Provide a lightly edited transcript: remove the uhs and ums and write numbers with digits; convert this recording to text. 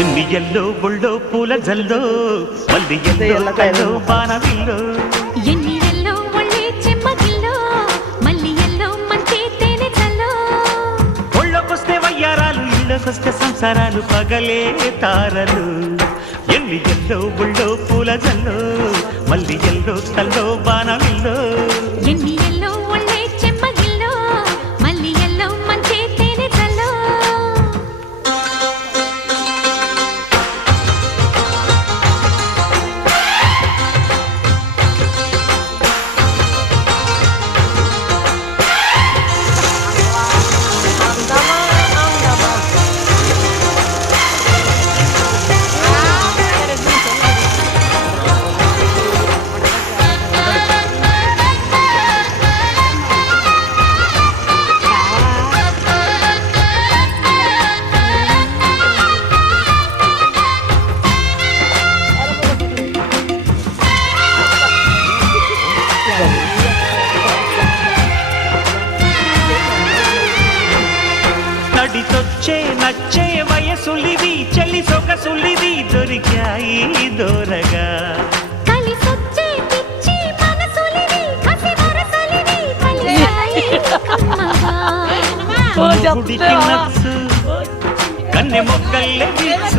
ఎన్ని ఎల్లో బుళ్ళో పూల జల్లో మల్లి ఎల్లో కల్లో బాణవిల్లో ఎన్ని ఎల్లో ఒళ్ళే చెమ్మగిల్లో మల్లి ఎల్లో మంచి తేనె చల్లో ఒళ్ళొకొస్తే వయ్యారాలు ఇళ్ళకొస్తే సంసారాలు పగలే తారలు ఎన్ని ఎల్లో బుళ్ళో పూల జల్లో మల్లి ఎల్లో కల్లో బాణవిల్లో ఎన్ని ఎల్లో ఒళ్ళే చెమ్మగిల్లో మల్లి ఎల్లో మంచి తేనె చల్లో నడిచొచ్చే నచ్చే వయసులివి చెలి సొగసులివి దొరికాయి దూరగా కలిసొచ్చే పిచ్చి మనసులివి కసి వరసలివి కలిసాయి కమ్మగా గుడికి నచ్చు కన్నె మొక్కల్లే విచ్చు